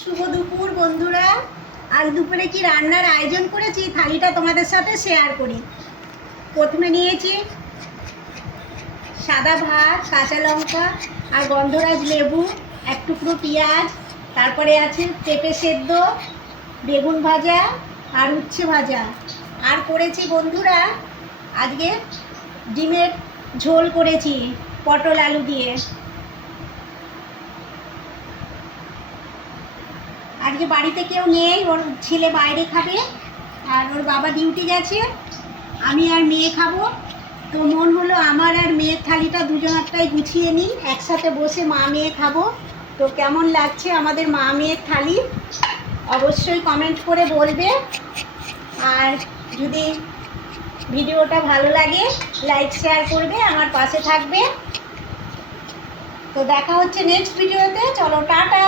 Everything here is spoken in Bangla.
শুভ দুপুর বন্ধুরা। আজ দুপুরে কি রান্নার আয়োজন করেছি থালিটা তোমাদের সাথে শেয়ার করি। প্রথমে নিয়েছি সাদা ভাত, কাঁচা লঙ্কা আর গন্ধরাজ লেবু, এক টুকরো পেঁয়াজ, তারপরে আছে পেঁপে সেদ্ধ, বেগুন ভাজা আর উচ্ছে ভাজা। আর করেছি বন্ধুরা আজকে ডিমের ঝোল করেছি পটল আলু দিয়ে। আজকে বাড়িতে কেউ নেই, ওর ছেলে বাইরে খাবে আর ওর বাবা ডিউটি গেছে, আমি আর মেয়ে খাবো। তো মন হলো আমার আর মেয়ের থালিটা দুজনেরটাই গুছিয়ে নিই, একসাথে বসে মা মেয়ে খাবো। তো কেমন লাগছে আমাদের মা মেয়ের থালি অবশ্যই কমেন্ট করে বলবে। আর যদি ভিডিওটা ভালো লাগে লাইক শেয়ার করবে, আমার পাশে থাকবে। তো দেখা হচ্ছে নেক্সট ভিডিওতে। চলো টাটা।